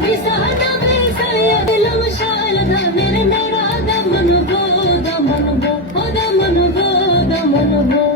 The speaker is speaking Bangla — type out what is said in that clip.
বিসানা বিসায়া দিলম শাল দামের মেরা দমন গো দমন গো ও দমন গো দমন গো